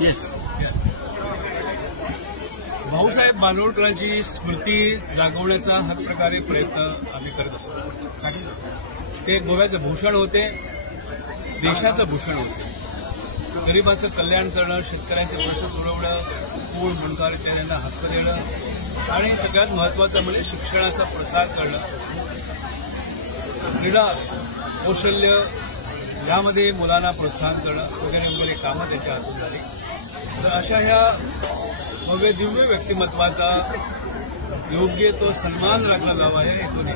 Yes. Bhausaheb बांदोडकरांची स्मृती जागवण्याचा हर प्रकारे प्रयत्न आम्ही करत असतो. ते गोव्याचं भूषण होते, देशाचं भूषण होते. गरिबाचं कल्याण करणं, शेतकऱ्यांचे प्रश्न सोडवणं, पूर मुणकार इत्यादींना हक्क देणं आणि सगळ्यात महत्त्वाचं म्हणजे शिक्षणाचा प्रसार करणं, क्रीडा कौशल्य यामध्ये मुलांना प्रोत्साहन करणं वगैरे वगैरे कामं त्यांच्या हातून झाली. तर अशा ह्या भव्य दिव्य व्यक्तिमत्वाचा योग्य तो सन्मान राखला जावा आहे हेतूने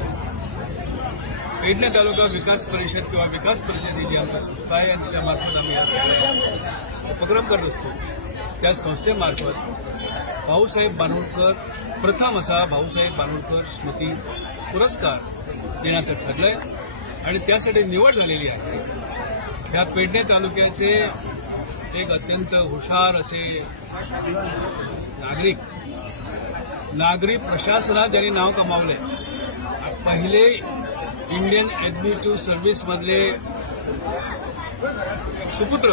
पेडणे तालुका विकास परिषद किंवा विकास परिषद जी आमची संस्था आहे आणि त्याच्यामार्फत आम्ही या उपक्रम करत असतो. त्या संस्थेमार्फत भाऊसाहेब बांदोडकर प्रथम असा भाऊसाहेब बांदोडकर स्मृती पुरस्कार देण्याचं ठरलंय आणि त्यासाठी निवड झालेली आहे. या पेडणे तालुक्याचे एक अत्यंत हुशार असे नागरी प्रशासनात ज्यांनी नाव कमावलंय. पहिले इंडियन ऍडमिनिस्ट्रेटिव्ह सर्व्हिस मधले सुपुत्र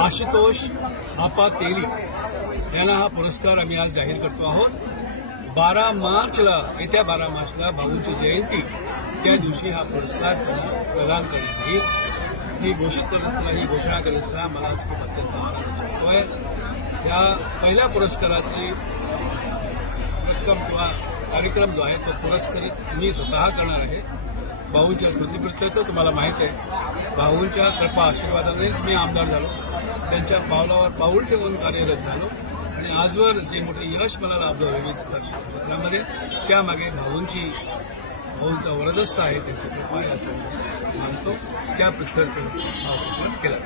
आशुतोष आपा तेली यांना हा पुरस्कार आम्ही आज जाहीर करतो आहोत. येत्या 12 मार्चला भाऊंची जयंती, त्या दिवशी हा पुरस्कार प्रदान करण्यात येईल. ही घोषणा करत असताना मला आज खूप अत्यंत आनंद होतोय. या पहिल्या पुरस्काराची रक्कम किंवा कार्यक्रम जो आहे तो पुरस्कृत मी स्वतः करणार आहे. भाऊंच्या स्मृतीप्रित्यर्थ तुम्हाला माहिती आहे, भाऊंच्या कृपा आशीर्वादानेच मी आमदार झालो. त्यांच्या पावलावर पाऊल ठेवून कार्यरत झालो आणि आजवर जे मोठे यश मला लाभलं विविध क्षेत्रामध्ये त्यामागे भाऊंचा वरदस्त आहे, त्यांची कृपा आहे असं मानतो. त्या प्रित्यर्थ हा उपक्रम केला.